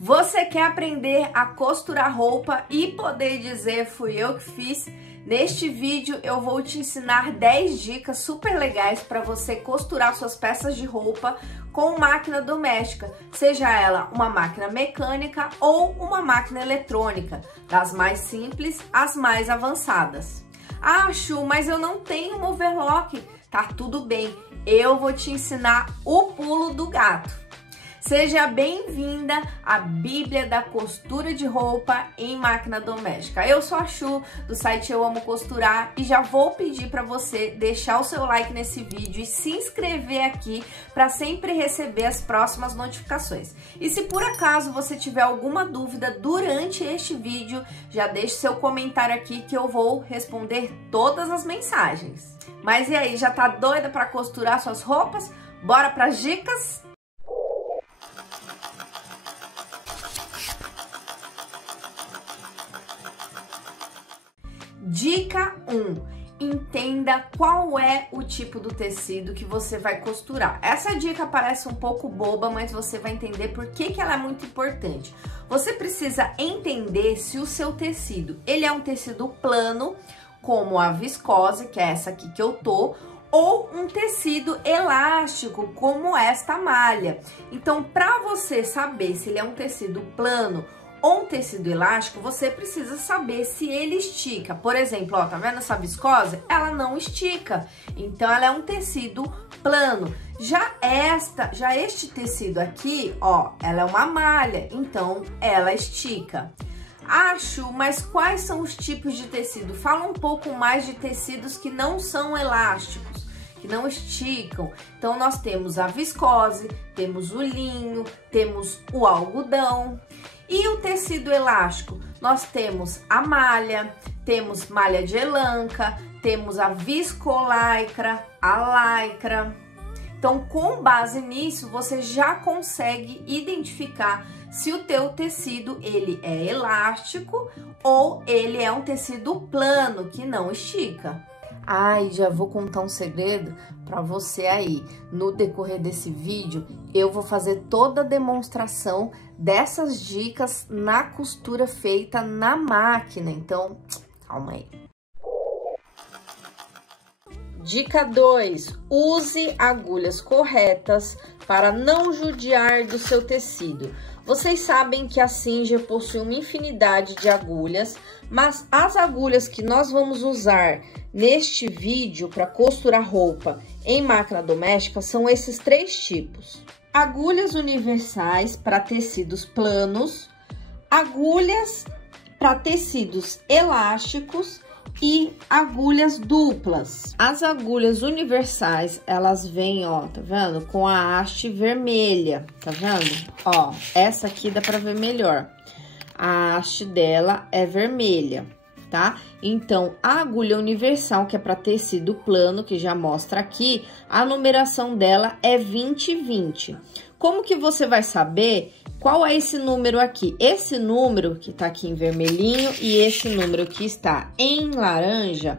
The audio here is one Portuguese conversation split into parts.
Você quer aprender a costurar roupa e poder dizer fui eu que fiz? Neste vídeo eu vou te ensinar 10 dicas super legais para você costurar suas peças de roupa com máquina doméstica, seja ela uma máquina mecânica ou uma máquina eletrônica, das mais simples às mais avançadas. Ah, Chu, mas eu não tenho um overlock. Tá tudo bem, eu vou te ensinar o pulo do gato. Seja bem-vinda à Bíblia da Costura de Roupa em Máquina Doméstica. Eu sou a Chu, do site Eu Amo Costurar, e já vou pedir para você deixar o seu like nesse vídeo e se inscrever aqui para sempre receber as próximas notificações. E se por acaso você tiver alguma dúvida durante este vídeo, já deixe seu comentário aqui que eu vou responder todas as mensagens. Mas e aí, já tá doida para costurar suas roupas? Bora para as dicas? Dica 1. Entenda qual é o tipo do tecido que você vai costurar. Essa dica parece um pouco boba, mas você vai entender por que ela é muito importante. Você precisa entender se o seu tecido, ele é um tecido plano, como a viscose, que é essa aqui que eu tô, ou um tecido elástico, como esta malha. Então, para você saber se ele é um tecido plano ou um tecido elástico, você precisa saber se ele estica. Por exemplo, ó, tá vendo essa viscose? Ela não estica, então ela é um tecido plano. Já este tecido aqui, ó, ela é uma malha, então ela estica. Acho, mas quais são os tipos de tecido? Fala um pouco mais de tecidos que não são elásticos, que não esticam. Então, nós temos a viscose, temos o linho, temos o algodão. E o tecido elástico? Nós temos a malha, temos malha de elanca, temos a viscolaicra, a lycra. Então, com base nisso, você já consegue identificar se o teu tecido ele é elástico ou ele é um tecido plano que não estica. Ai, já vou contar um segredo para você aí. No decorrer desse vídeo, eu vou fazer toda a demonstração dessas dicas na costura feita na máquina. Então, calma aí. Dica 2. Use agulhas corretas para não judiar do seu tecido. Vocês sabem que a Singer possui uma infinidade de agulhas, mas as agulhas que nós vamos usar neste vídeo para costurar roupa em máquina doméstica são esses 3 tipos. Agulhas universais para tecidos planos, agulhas para tecidos elásticos e agulhas duplas. As agulhas universais, elas vêm, ó, tá vendo? Com a haste vermelha, tá vendo? Ó, essa aqui dá pra ver melhor. A haste dela é vermelha, tá? Então, a agulha universal, que é para tecido plano, que já mostra aqui, a numeração dela é 2020. Como que você vai saber qual é esse número aqui? Esse número que tá aqui em vermelhinho e esse número que está em laranja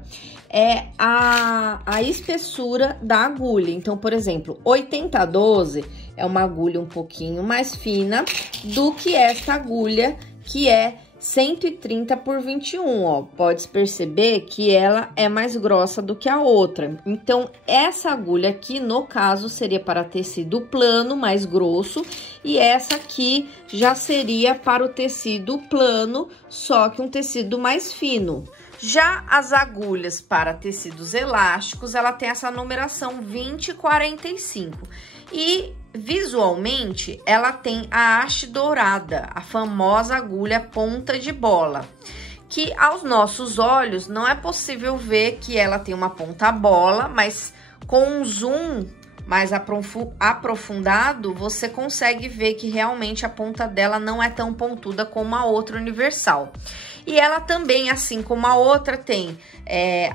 é a espessura da agulha. Então, por exemplo, 8012 é uma agulha um pouquinho mais fina do que esta agulha, que é 130 por 21, ó. Pode perceber que ela é mais grossa do que a outra. Então, essa agulha aqui, no caso, seria para tecido plano, mais grosso, e essa aqui já seria para o tecido plano, só que um tecido mais fino. Já as agulhas para tecidos elásticos, ela tem essa numeração 2045. E visualmente, ela tem a haste dourada, a famosa agulha ponta de bola, que aos nossos olhos não é possível ver que ela tem uma ponta bola, mas com um zoom mais aprofundado, você consegue ver que realmente a ponta dela não é tão pontuda como a outra universal. E ela também, assim como a outra, tem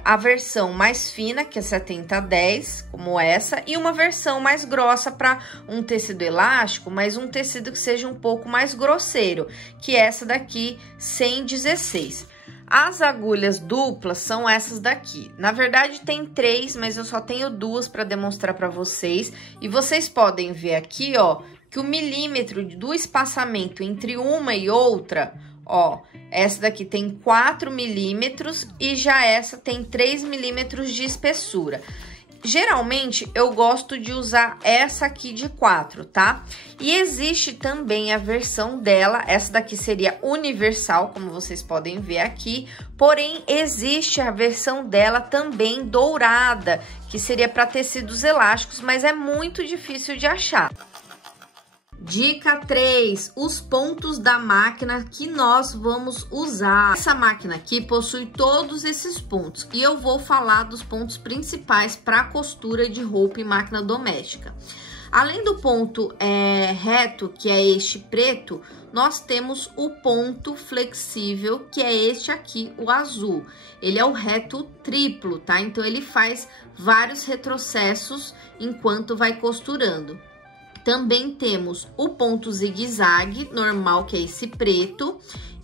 a versão mais fina, que é 7010, como essa, e uma versão mais grossa para um tecido elástico, mas um tecido que seja um pouco mais grosseiro, que é essa daqui, 116. As agulhas duplas são essas daqui. Na verdade, tem 3, mas eu só tenho 2 para demonstrar para vocês. E vocês podem ver aqui, ó, que o milímetro do espaçamento entre uma e outra, ó, essa daqui tem 4 milímetros e já essa tem 3 milímetros de espessura. Geralmente, eu gosto de usar essa aqui de 4, tá? E existe também a versão dela, essa daqui seria universal, como vocês podem ver aqui. Porém, existe a versão dela também dourada, que seria para tecidos elásticos, mas é muito difícil de achar. Dica 3, os pontos da máquina que nós vamos usar. Essa máquina aqui possui todos esses pontos e eu vou falar dos pontos principais para costura de roupa em máquina doméstica. Além do ponto reto, que é este preto, nós temos o ponto flexível, que é este aqui, o azul. Ele é o reto triplo, tá? Então, ele faz vários retrocessos enquanto vai costurando. Também temos o ponto zigue-zague normal, que é esse preto,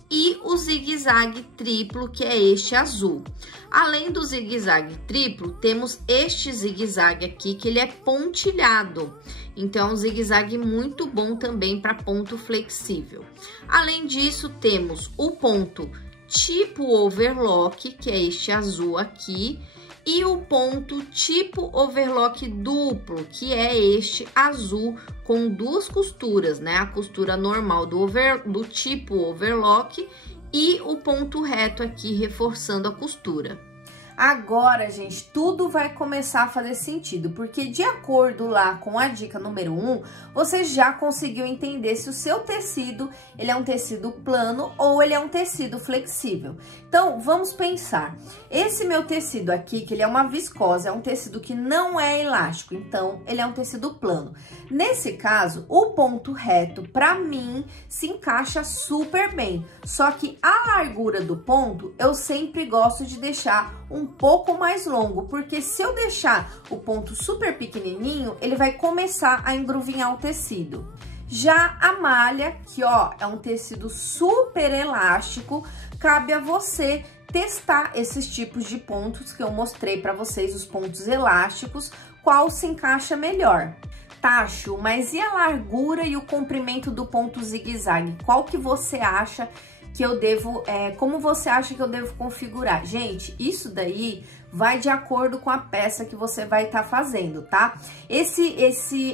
e o zigue-zague triplo, que é este azul. Além do zigue-zague triplo, temos este zigue-zague aqui, que ele é pontilhado. Então, é um zigue-zague muito bom também para ponto flexível. Além disso, temos o ponto tipo overlock, que é este azul aqui, e o ponto tipo overlock duplo, que é este azul com 2 costuras, né? A costura normal do tipo overlock e o ponto reto aqui reforçando a costura. Agora, gente, tudo vai começar a fazer sentido, porque de acordo lá com a dica número 1, você já conseguiu entender se o seu tecido, ele é um tecido plano ou ele é um tecido flexível. Então, vamos pensar. Esse meu tecido aqui, que ele é uma viscose, é um tecido que não é elástico, então ele é um tecido plano. Nesse caso, o ponto reto, para mim, se encaixa super bem. Só que a largura do ponto, eu sempre gosto de deixar um pouco mais longo, porque se eu deixar o ponto super pequenininho, ele vai começar a engruvinhar o tecido. Já a malha, que ó, é um tecido super elástico, cabe a você testar esses tipos de pontos que eu mostrei para vocês, os pontos elásticos, qual se encaixa melhor. Tacho, mas e a largura e o comprimento do ponto zigue-zague? Qual que você acha que eu devo, como você acha que eu devo configurar? Gente, isso daí vai de acordo com a peça que você vai estar fazendo, tá?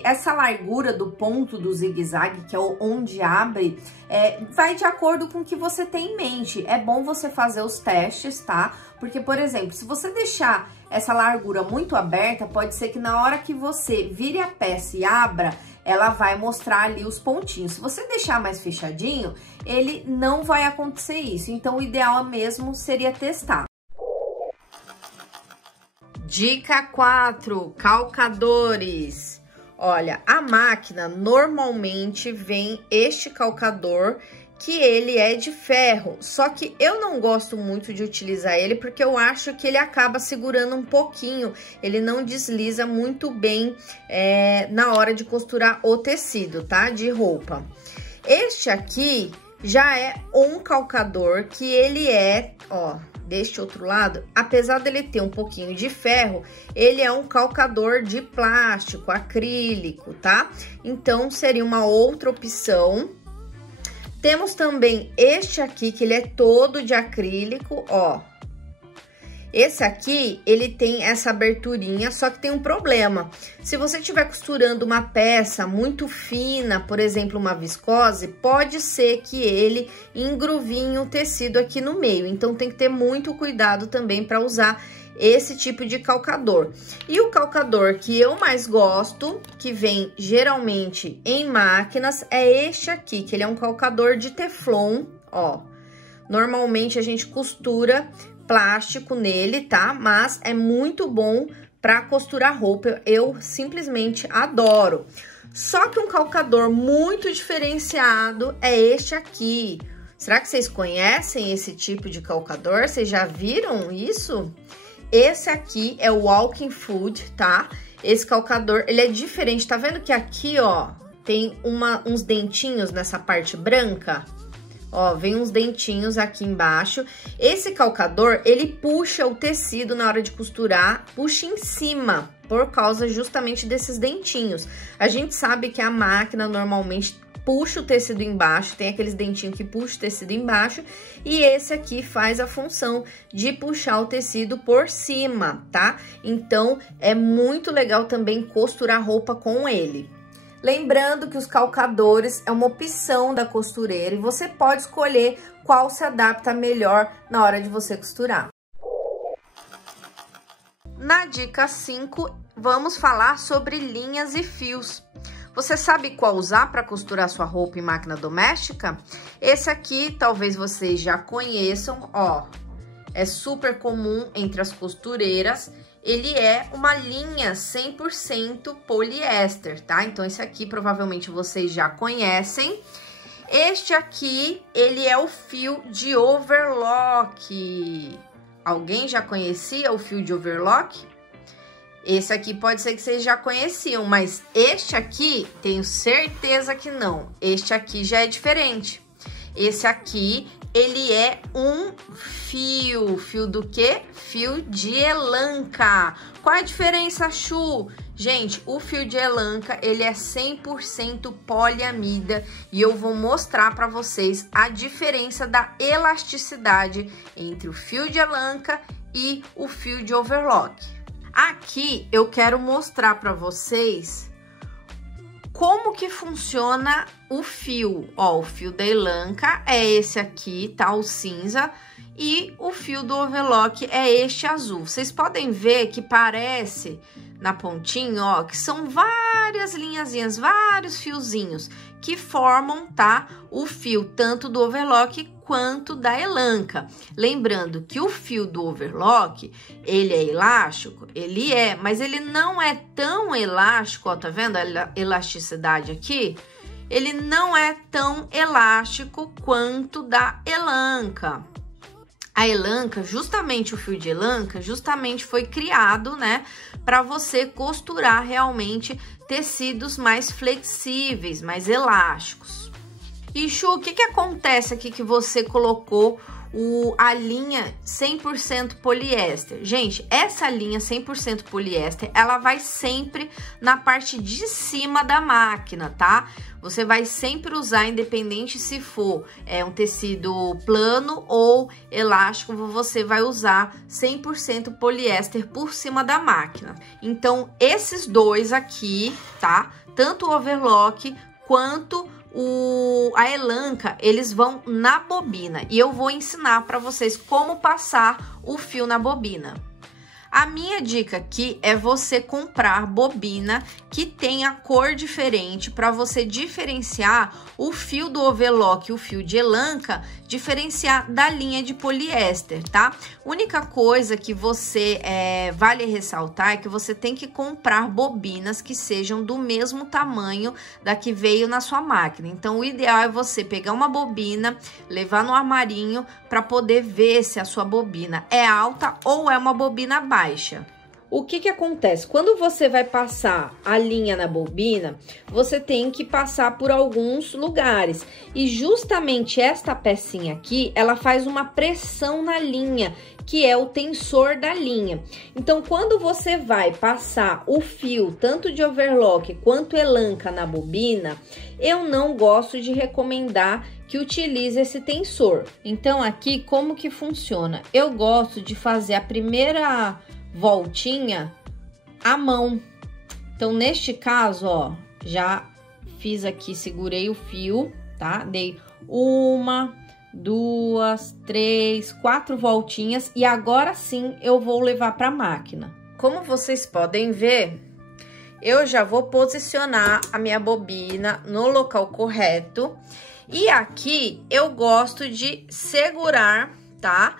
Essa largura do ponto do zigue-zague, que é onde abre, vai de acordo com o que você tem em mente. É bom você fazer os testes, tá? Porque, por exemplo, se você deixar essa largura muito aberta, pode ser que na hora que você vire a peça e abra, ela vai mostrar ali os pontinhos. Se você deixar mais fechadinho, ele não vai acontecer isso. Então, o ideal mesmo seria testar. Dica 4, calcadores. Olha, a máquina normalmente vem este calcador, que ele é de ferro, só que eu não gosto muito de utilizar ele porque eu acho que ele acaba segurando um pouquinho, ele não desliza muito bem na hora de costurar o tecido, tá? De roupa. Este aqui já é um calcador que ele ó, deste outro lado, apesar dele ter um pouquinho de ferro, ele é um calcador de plástico, acrílico, tá? Então, seria uma outra opção. Temos também este aqui, que ele é todo de acrílico, ó. Esse aqui, ele tem essa aberturinha, só que tem um problema. Se você estiver costurando uma peça muito fina, por exemplo, uma viscose, pode ser que ele engruvinhe o tecido aqui no meio. Então, tem que ter muito cuidado também para usar esse tipo de calcador. E o calcador que eu mais gosto, que vem geralmente em máquinas, é este aqui, que ele é um calcador de teflon, ó. Normalmente a gente costura plástico nele, tá? Mas é muito bom para costurar roupa, eu simplesmente adoro. Só que um calcador muito diferenciado é este aqui. Será que vocês conhecem esse tipo de calcador? Vocês já viram isso? Esse aqui é o Walking Food, tá? Esse calcador, ele é diferente. Tá vendo que aqui, ó, tem uns dentinhos nessa parte branca? Ó, vem uns dentinhos aqui embaixo. Esse calcador, ele puxa o tecido na hora de costurar, puxa em cima, por causa justamente desses dentinhos. A gente sabe que a máquina normalmente puxa o tecido embaixo, tem aqueles dentinhos que puxa o tecido embaixo, e esse aqui faz a função de puxar o tecido por cima, tá? Então, é muito legal também costurar roupa com ele. Lembrando que os calcadores é uma opção da costureira e você pode escolher qual se adapta melhor na hora de você costurar. Na dica 5, vamos falar sobre linhas e fios. Você sabe qual usar para costurar sua roupa em máquina doméstica? Esse aqui talvez vocês já conheçam, ó. É super comum entre as costureiras. Ele é uma linha 100% poliéster, tá? Então, esse aqui provavelmente vocês já conhecem. Este aqui, ele é o fio de overlock. Alguém já conhecia o fio de overlock? Esse aqui pode ser que vocês já conheciam, mas este aqui, tenho certeza que não. Este aqui já é diferente. Esse aqui, ele é um fio. Fio do quê? Fio de elanca. Qual é a diferença, Chu? Gente, o fio de elanca, ele é 100% poliamida e eu vou mostrar para vocês a diferença da elasticidade entre o fio de elanca e o fio de overlock. Aqui eu quero mostrar para vocês como que funciona o fio. Ó, o fio da elanca é esse aqui, tá? O cinza. E o fio do overlock é este azul. Vocês podem ver que parece na pontinha, ó, que são várias linhazinhas, vários fiozinhos que formam, tá? O fio tanto do overlock quanto da elanca. Lembrando que o fio do overlock, ele é elástico? Ele é, mas ele não é tão elástico, ó, tá vendo a elasticidade aqui? Ele não é tão elástico quanto da elanca. A elanca, justamente o fio de elanca, justamente foi criado, né, para você costurar realmente tecidos mais flexíveis, mais elásticos. E Chu, o que que acontece aqui que você colocou a linha 100% poliéster? Gente, essa linha 100% poliéster, ela vai sempre na parte de cima da máquina, tá? Você vai sempre usar, independente se for um tecido plano ou elástico, você vai usar 100% poliéster por cima da máquina. Então, esses dois aqui, tá? Tanto o overlock quanto a elanca, eles vão na bobina. E eu vou ensinar para vocês como passar o fio na bobina. A minha dica aqui é você comprar bobina que tenha cor diferente para você diferenciar o fio do overlock e o fio de elanca, diferenciar da linha de poliéster, tá? Única coisa que você vale ressaltar é que você tem que comprar bobinas que sejam do mesmo tamanho da que veio na sua máquina. Então, o ideal é você pegar uma bobina, levar no armarinho para poder ver se a sua bobina é alta ou é uma bobina baixa. O que que acontece? Quando você vai passar a linha na bobina, você tem que passar por alguns lugares. E justamente esta pecinha aqui, ela faz uma pressão na linha, que é o tensor da linha. Então, quando você vai passar o fio, tanto de overlock quanto elanca na bobina, eu não gosto de recomendar que utilize esse tensor. Então, aqui, como que funciona? Eu gosto de fazer a primeira voltinha à mão. Então, neste caso, ó, já fiz aqui, segurei o fio, tá? Dei 1, 2, 3, 4 voltinhas e agora sim eu vou levar para a máquina. Como vocês podem ver, eu já vou posicionar a minha bobina no local correto. E aqui eu gosto de segurar, tá?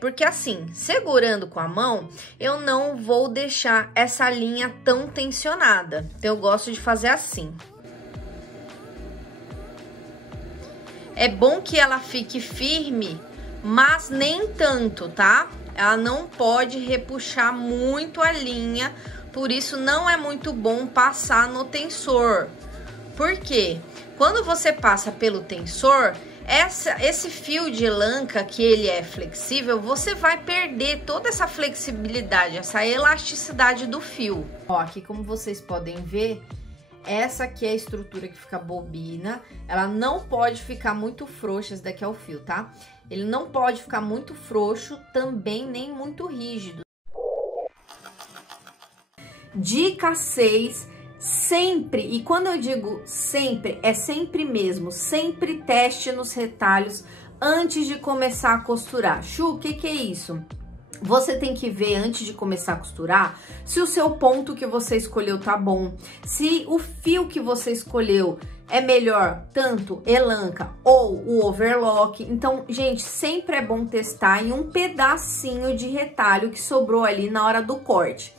Porque assim, segurando com a mão, eu não vou deixar essa linha tão tensionada. Então, eu gosto de fazer assim. É bom que ela fique firme, mas nem tanto, tá? Ela não pode repuxar muito a linha, por isso não é muito bom passar no tensor. Porque quando você passa pelo tensor, esse fio de elanca, que ele é flexível, você vai perder toda essa flexibilidade, essa elasticidade do fio. Ó, aqui como vocês podem ver, essa aqui é a estrutura que fica a bobina. Ela não pode ficar muito frouxa, esse daqui é o fio, tá? Ele não pode ficar muito frouxo, também nem muito rígido. Dica 6. Sempre, e quando eu digo sempre, é sempre mesmo, sempre teste nos retalhos antes de começar a costurar. Chu, o que é isso? Você tem que ver antes de começar a costurar se o seu ponto que você escolheu tá bom, se o fio que você escolheu é melhor, tanto elanca ou o overlock. Então, gente, sempre é bom testar em um pedacinho de retalho que sobrou ali na hora do corte.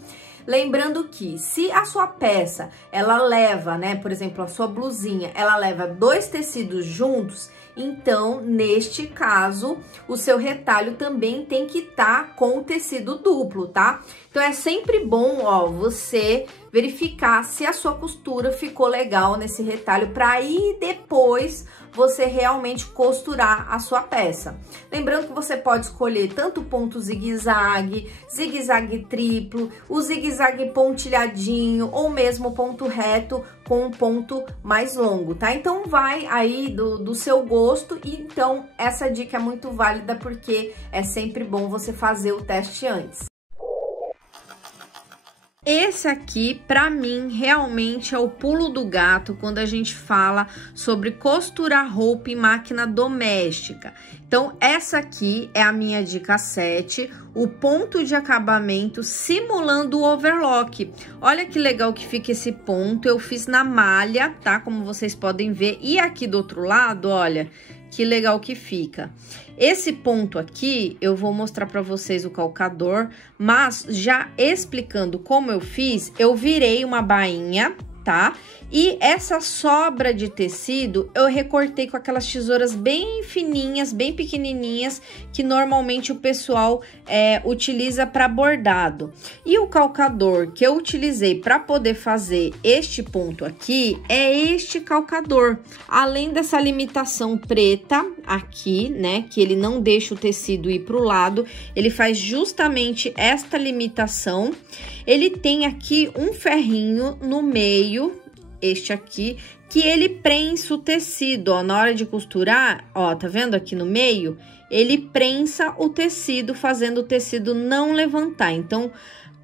Lembrando que se a sua peça, ela leva, né, por exemplo, a sua blusinha, ela leva 2 tecidos juntos, então, neste caso, o seu retalho também tem que estar com o tecido duplo, tá? Então, é sempre bom, ó, você verificar se a sua costura ficou legal nesse retalho, para aí depois você realmente costurar a sua peça. Lembrando que você pode escolher tanto ponto zigue-zague, zigue-zague triplo, o zigue-zague pontilhadinho ou mesmo ponto reto com um ponto mais longo, tá? Então, vai aí do seu gosto, e então essa dica é muito válida porque é sempre bom você fazer o teste antes. Esse aqui, pra mim, realmente é o pulo do gato quando a gente fala sobre costurar roupa em máquina doméstica. Então, essa aqui é a minha dica 7, o ponto de acabamento simulando o overlock. Olha que legal que fica esse ponto, eu fiz na malha, tá? Como vocês podem ver. E aqui do outro lado, olha, que legal que fica. Esse ponto aqui, eu vou mostrar para vocês o calcador, mas já explicando como eu fiz, eu virei uma bainha, tá? E essa sobra de tecido, eu recortei com aquelas tesouras bem fininhas, bem pequenininhas, que normalmente o pessoal utiliza para bordado. E o calcador que eu utilizei para poder fazer este ponto aqui, é este calcador. Além dessa limitação preta aqui, né, que ele não deixa o tecido ir para o lado, ele faz justamente esta limitação. Ele tem aqui um ferrinho no meio, este aqui, que ele prensa o tecido, ó, na hora de costurar, ó, tá vendo aqui no meio? Ele prensa o tecido, fazendo o tecido não levantar. Então,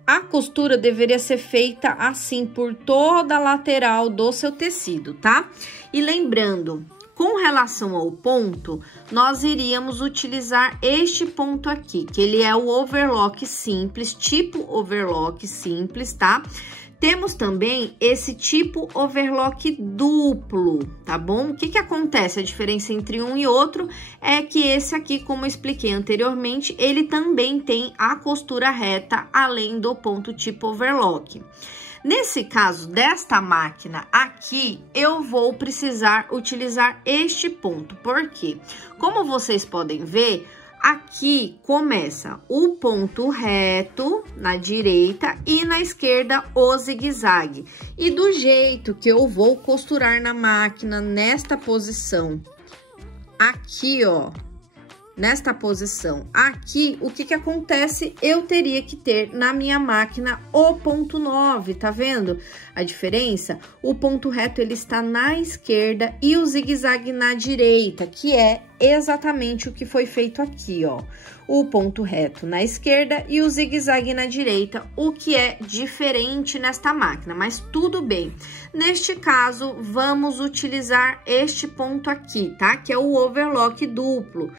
a costura deveria ser feita assim, por toda a lateral do seu tecido, tá? E lembrando, com relação ao ponto, nós iríamos utilizar este ponto aqui, que ele é o overlock simples, tipo overlock simples, tá? Temos também esse tipo overlock duplo, tá bom? O que que acontece? A diferença entre um e outro é que esse aqui, como eu expliquei anteriormente, ele também tem a costura reta, além do ponto tipo overlock. Nesse caso desta máquina aqui, eu vou precisar utilizar este ponto, porque, como vocês podem ver, aqui começa o ponto reto na direita e na esquerda o zigue-zague. E do jeito que eu vou costurar na máquina, nesta posição, aqui, ó, nesta posição aqui, o que que acontece? Eu teria que ter na minha máquina o ponto 9, tá vendo a diferença? O ponto reto, ele está na esquerda e o zigue-zague na direita, que é exatamente o que foi feito aqui, ó. O ponto reto na esquerda e o zigue-zague na direita, o que é diferente nesta máquina, mas tudo bem. Neste caso, vamos utilizar este ponto aqui, tá? Que é o overlock duplo.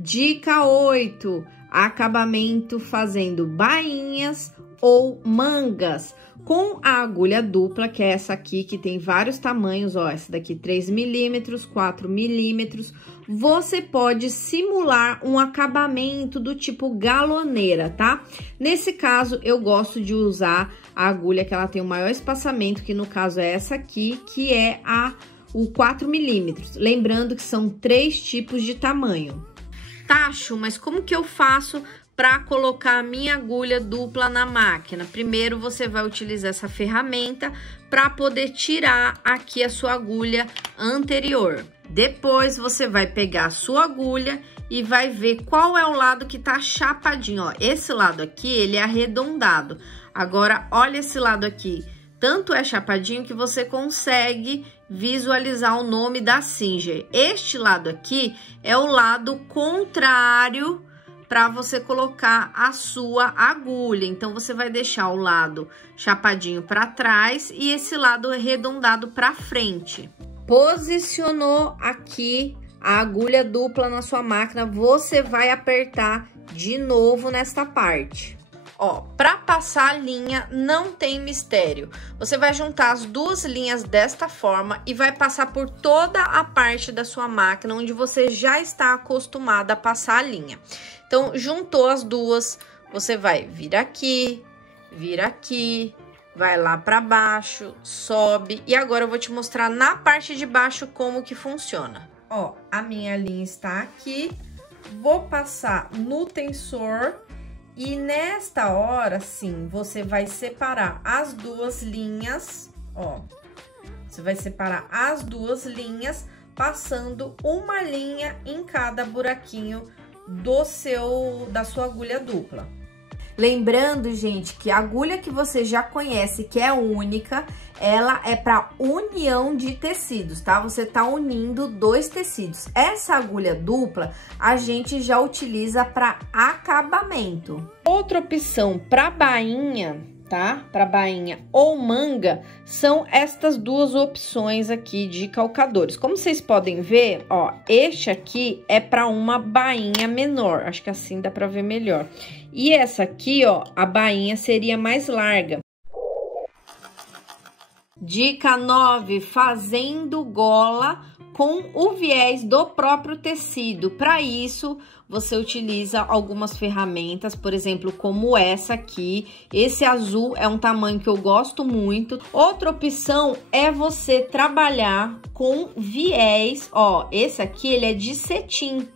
Dica 8, acabamento fazendo bainhas ou mangas com a agulha dupla, que é essa aqui, que tem vários tamanhos, ó, essa daqui 3 milímetros, 4 milímetros. Você pode simular um acabamento do tipo galoneira, tá? Nesse caso, eu gosto de usar a agulha que ela tem o maior espaçamento, que no caso é essa aqui, que é o 4 milímetros. Lembrando que são 3 tipos de tamanho. Tacho, mas como que eu faço para colocar a minha agulha dupla na máquina? Primeiro, você vai utilizar essa ferramenta para poder tirar aqui a sua agulha anterior. Depois você vai pegar a sua agulha e vai ver qual é o lado que tá chapadinho, ó. Esse lado aqui, ele é arredondado. Agora, olha esse lado aqui. Tanto é chapadinho que você consegue visualizar o nome da Singer. Este lado aqui é o lado contrário para você colocar a sua agulha. Então, você vai deixar o lado chapadinho para trás e esse lado arredondado para frente. Posicionou aqui a agulha dupla na sua máquina, você vai apertar de novo nesta parte. Ó, para passar a linha não tem mistério. Você vai juntar as duas linhas desta forma e vai passar por toda a parte da sua máquina onde você já está acostumada a passar a linha. Então, juntou as duas, você vai vir aqui, vai lá para baixo, sobe. E agora eu vou te mostrar na parte de baixo como que funciona. Ó, a minha linha está aqui, vou passar no tensor. E nesta hora, sim, você vai separar as duas linhas, ó. Você vai separar as duas linhas, passando uma linha em cada buraquinho da sua agulha dupla. Lembrando, gente, que a agulha que você já conhece, que é única, ela é para união de tecidos, tá? Você tá unindo dois tecidos. Essa agulha dupla, a gente já utiliza para acabamento. Outra opção para bainha, tá? Para bainha ou manga, são estas duas opções aqui de calcadores. Como vocês podem ver, ó, este aqui é para uma bainha menor. Acho que assim dá para ver melhor. E essa aqui, ó, a bainha seria mais larga. Dica 9, fazendo gola com o viés do próprio tecido. Para isso, você utiliza algumas ferramentas, por exemplo, como essa aqui. Esse azul é um tamanho que eu gosto muito. Outra opção é você trabalhar com viés, ó, esse aqui ele é de cetim.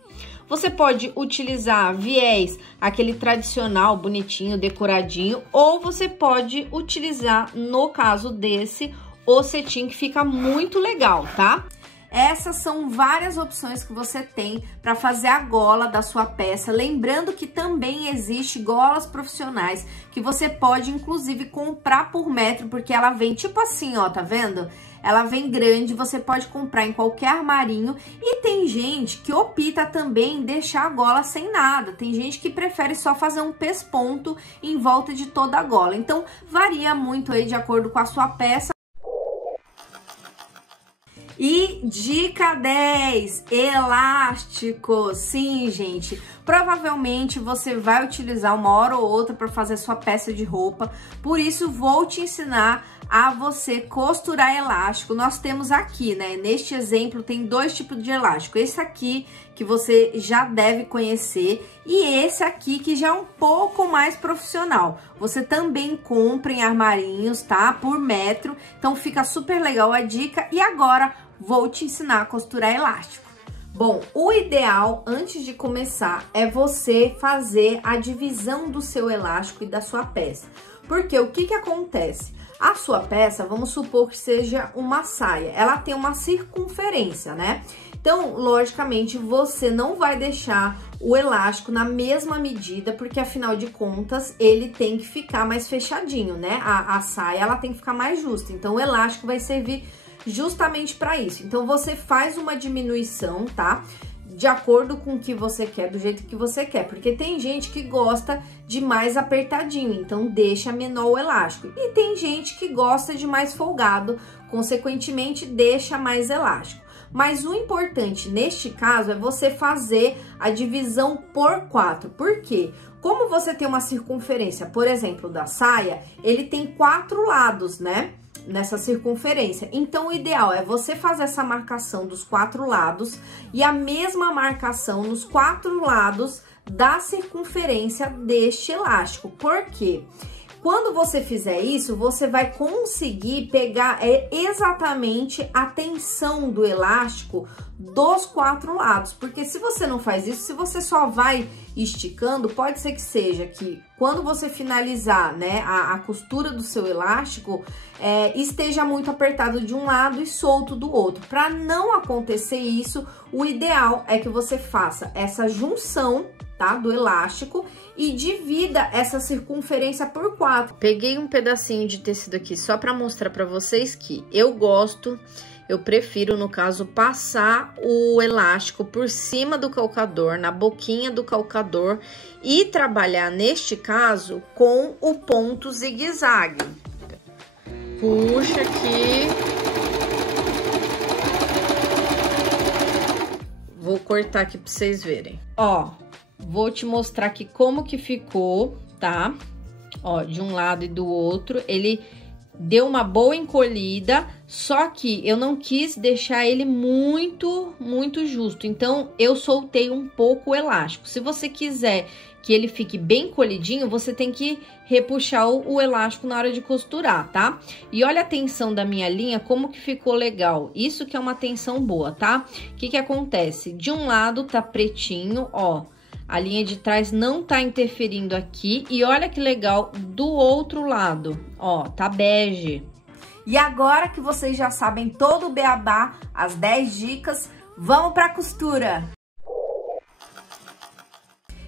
Você pode utilizar viés, aquele tradicional, bonitinho, decoradinho, ou você pode utilizar, no caso desse, o cetim, que fica muito legal, tá? Essas são várias opções que você tem para fazer a gola da sua peça. Lembrando que também existe golas profissionais que você pode, inclusive, comprar por metro, porque ela vem tipo assim, ó, tá vendo? Ela vem grande, você pode comprar em qualquer armarinho. E tem gente que opta também em deixar a gola sem nada. Tem gente que prefere só fazer um pesponto em volta de toda a gola. Então, varia muito aí de acordo com a sua peça. E dica 10, elástico. Sim, gente, provavelmente você vai utilizar uma hora ou outra para fazer sua peça de roupa, por isso vou te ensinar a você costurar elástico. Nós temos aqui, né, neste exemplo tem dois tipos de elástico, esse aqui que você já deve conhecer e esse aqui que já é um pouco mais profissional. Você também compra em armarinhos, tá, por metro, então fica super legal a dica. E agora vou te ensinar a costurar elástico. Bom, o ideal antes de começar é você fazer a divisão do seu elástico e da sua peça. Porque o que acontece? A sua peça, vamos supor que seja uma saia, ela tem uma circunferência, né? Então, logicamente, você não vai deixar o elástico na mesma medida, porque afinal de contas, ele tem que ficar mais fechadinho, né? A saia, ela tem que ficar mais justa, então o elástico vai servir justamente para isso. Então, você faz uma diminuição, tá? De acordo com o que você quer, do jeito que você quer. Porque tem gente que gosta de mais apertadinho, então deixa menor o elástico. E tem gente que gosta de mais folgado, consequentemente deixa mais elástico. Mas o importante neste caso é você fazer a divisão por 4. Por quê? Como você tem uma circunferência, por exemplo, da saia, ele tem 4 lados, né? Nessa circunferência. Então, o ideal é você fazer essa marcação dos 4 lados e a mesma marcação nos 4 lados da circunferência deste elástico. Por quê? Quando você fizer isso, você vai conseguir pegar exatamente a tensão do elástico dos 4 lados. Porque se você não faz isso, se você só vai esticando, pode ser que seja que quando você finalizar, né, a costura do seu elástico, esteja muito apertado de um lado e solto do outro. Para não acontecer isso, o ideal é que você faça essa junção, tá, do elástico e divida essa circunferência por 4. Peguei um pedacinho de tecido aqui só para mostrar para vocês que eu prefiro, no caso, passar o elástico por cima do calcador, na boquinha do calcador e trabalhar, neste caso, com o ponto zigue-zague. Puxa aqui. Vou cortar aqui para vocês verem. Ó, vou te mostrar aqui como que ficou, tá? Ó, de um lado e do outro, ele deu uma boa encolhida, só que eu não quis deixar ele muito justo, então eu soltei um pouco o elástico. Se você quiser que ele fique bem colidinho, você tem que repuxar o elástico na hora de costurar, tá? E olha a tensão da minha linha, como que ficou legal. Isso que é uma tensão boa, tá? O que que acontece? De um lado tá pretinho, ó. A linha de trás não tá interferindo aqui. E olha que legal, do outro lado, ó, tá bege. E agora que vocês já sabem todo o beabá, as 10 dicas, vamos pra costura!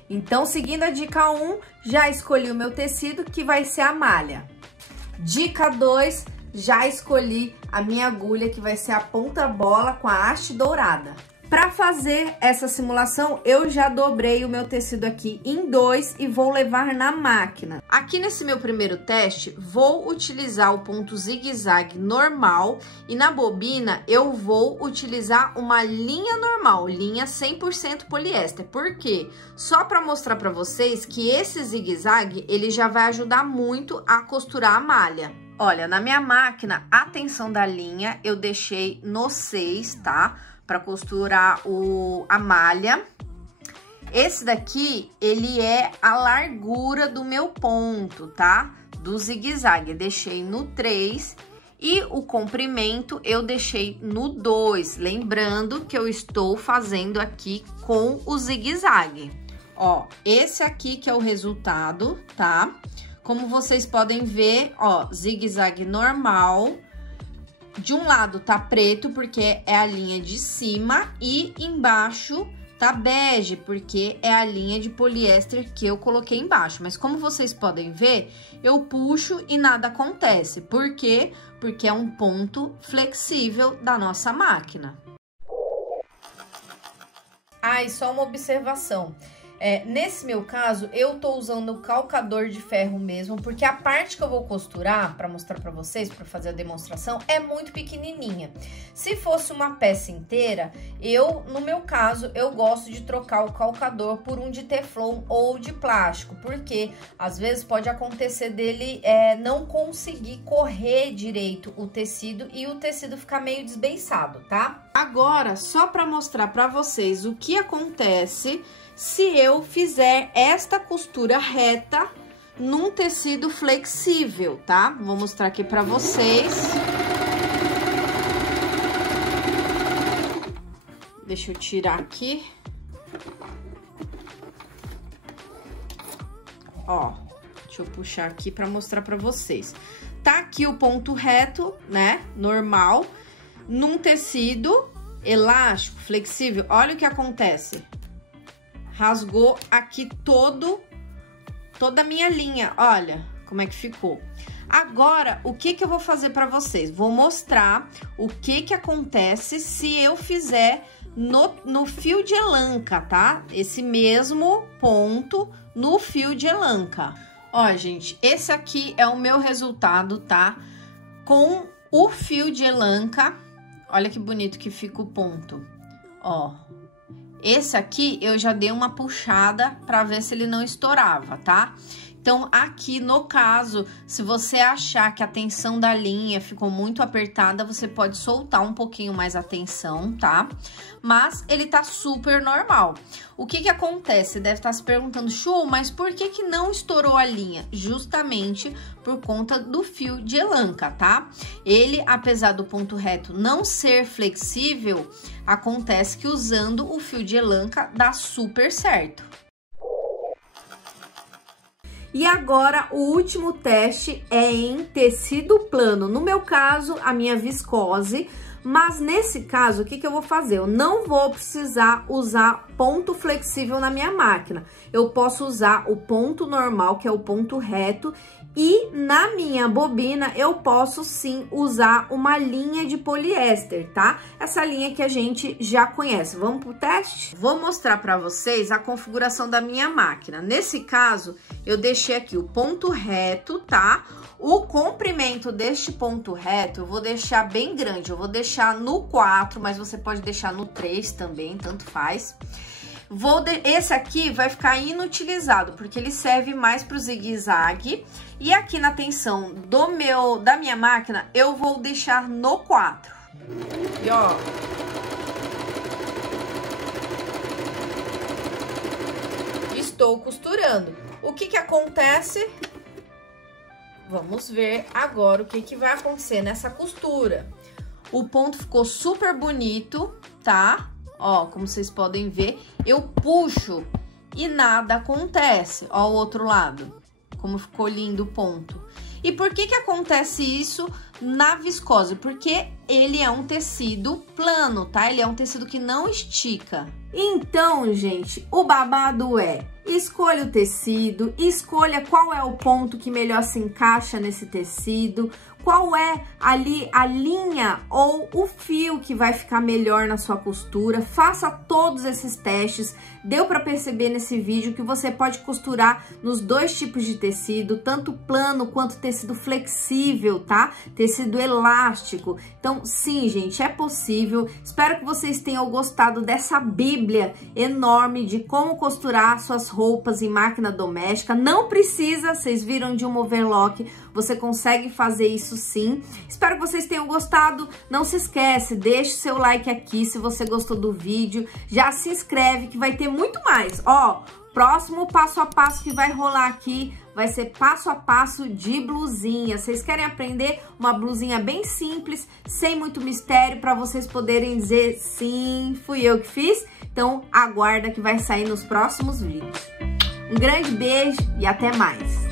Então, seguindo a dica 1, já escolhi o meu tecido, que vai ser a malha. Dica 2, já escolhi a minha agulha, que vai ser a ponta bola com a haste dourada. Para fazer essa simulação, eu já dobrei o meu tecido aqui em 2 e vou levar na máquina. Aqui nesse meu primeiro teste, vou utilizar o ponto zigue-zague normal e na bobina eu vou utilizar uma linha normal, linha 100% poliéster. Por quê? Só para mostrar para vocês que esse zigue-zague, ele já vai ajudar muito a costurar a malha. Olha, na minha máquina, a tensão da linha eu deixei no 6, tá? Para costurar a malha. Esse daqui, ele é a largura do meu ponto, tá? Do zigue-zague, eu deixei no 3 e o comprimento eu deixei no 2. Lembrando que eu estou fazendo aqui com o zigue-zague. Ó, esse aqui que é o resultado, tá? Como vocês podem ver, ó, zigue-zague normal. De um lado tá preto, porque é a linha de cima, e embaixo tá bege, porque é a linha de poliéster que eu coloquei embaixo. Mas como vocês podem ver, eu puxo e nada acontece. Por quê? Porque é um ponto flexível da nossa máquina. Ah, e só uma observação. Nesse meu caso, eu tô usando o calcador de ferro mesmo, porque a parte que eu vou costurar, para mostrar para vocês, para fazer a demonstração, é muito pequenininha. Se fosse uma peça inteira, no meu caso, eu gosto de trocar o calcador por um de teflon ou de plástico, porque às vezes pode acontecer dele não conseguir correr direito o tecido e o tecido ficar meio desbeiçado, tá? Agora, só para mostrar para vocês o que acontece se eu fizer esta costura reta num tecido flexível, tá? Vou mostrar aqui pra vocês. Deixa eu tirar aqui. Ó, deixa eu puxar aqui pra mostrar pra vocês. Tá aqui o ponto reto, né? Normal, num tecido elástico, flexível. Olha o que acontece. Rasgou aqui toda a minha linha, olha como é que ficou. Agora, o que eu vou fazer para vocês? Vou mostrar o que acontece se eu fizer no fio de elanca, tá? Esse mesmo ponto no fio de elanca. Ó, gente, esse aqui é o meu resultado, tá? Com o fio de elanca, olha que bonito que fica o ponto, ó. Esse aqui eu já dei uma puxada para ver se ele não estourava, tá? Então, aqui no caso, se você achar que a tensão da linha ficou muito apertada, você pode soltar um pouquinho mais a tensão, tá? Mas ele tá super normal. O que que acontece? Você deve estar se perguntando, Chu, mas por que que não estourou a linha? Justamente por conta do fio de elanca, tá? Ele, apesar do ponto reto não ser flexível, acontece que usando o fio de elanca dá super certo. E agora, o último teste é em tecido plano. No meu caso, a minha viscose. Mas nesse caso, o que que eu vou fazer? Eu não vou precisar usar ponto flexível na minha máquina. Eu posso usar o ponto normal, que é o ponto reto. E na minha bobina, eu posso sim usar uma linha de poliéster, tá? Essa linha que a gente já conhece. Vamos pro teste? Vou mostrar pra vocês a configuração da minha máquina. Nesse caso, eu deixei aqui o ponto reto, tá? O comprimento deste ponto reto, eu vou deixar bem grande. Eu vou deixar no 4, mas você pode deixar no 3 também, tanto faz. Esse aqui vai ficar inutilizado, porque ele serve mais pro zigue-zague. E aqui na tensão da minha máquina, eu vou deixar no 4. E ó... estou costurando. O que que acontece? Vamos ver agora o que que vai acontecer nessa costura. O ponto ficou super bonito, tá? Ó, como vocês podem ver, eu puxo e nada acontece. Ó, o outro lado, como ficou lindo o ponto. E por que que acontece isso na viscose? Porque ele é um tecido plano, tá? Ele é um tecido que não estica. Então, gente, o babado é: escolha o tecido, escolha qual é o ponto que melhor se encaixa nesse tecido, qual é ali a linha ou o fio que vai ficar melhor na sua costura. Faça todos esses testes. Deu para perceber nesse vídeo que você pode costurar nos dois tipos de tecido, tanto plano quanto tecido flexível, tá? Tecido elástico. Então, sim, gente, é possível. Espero que vocês tenham gostado dessa bíblia enorme de como costurar suas roupas em máquina doméstica. Não precisa, vocês viram, de um overlock, você consegue fazer isso sim. Espero que vocês tenham gostado. Não se esquece, deixe seu like aqui se você gostou do vídeo. Já se inscreve que vai ter muito mais. Ó, próximo passo a passo que vai rolar aqui vai ser passo a passo de blusinha. Vocês querem aprender uma blusinha bem simples, sem muito mistério, para vocês poderem dizer sim, fui eu que fiz? Então aguarda que vai sair nos próximos vídeos. Um grande beijo e até mais!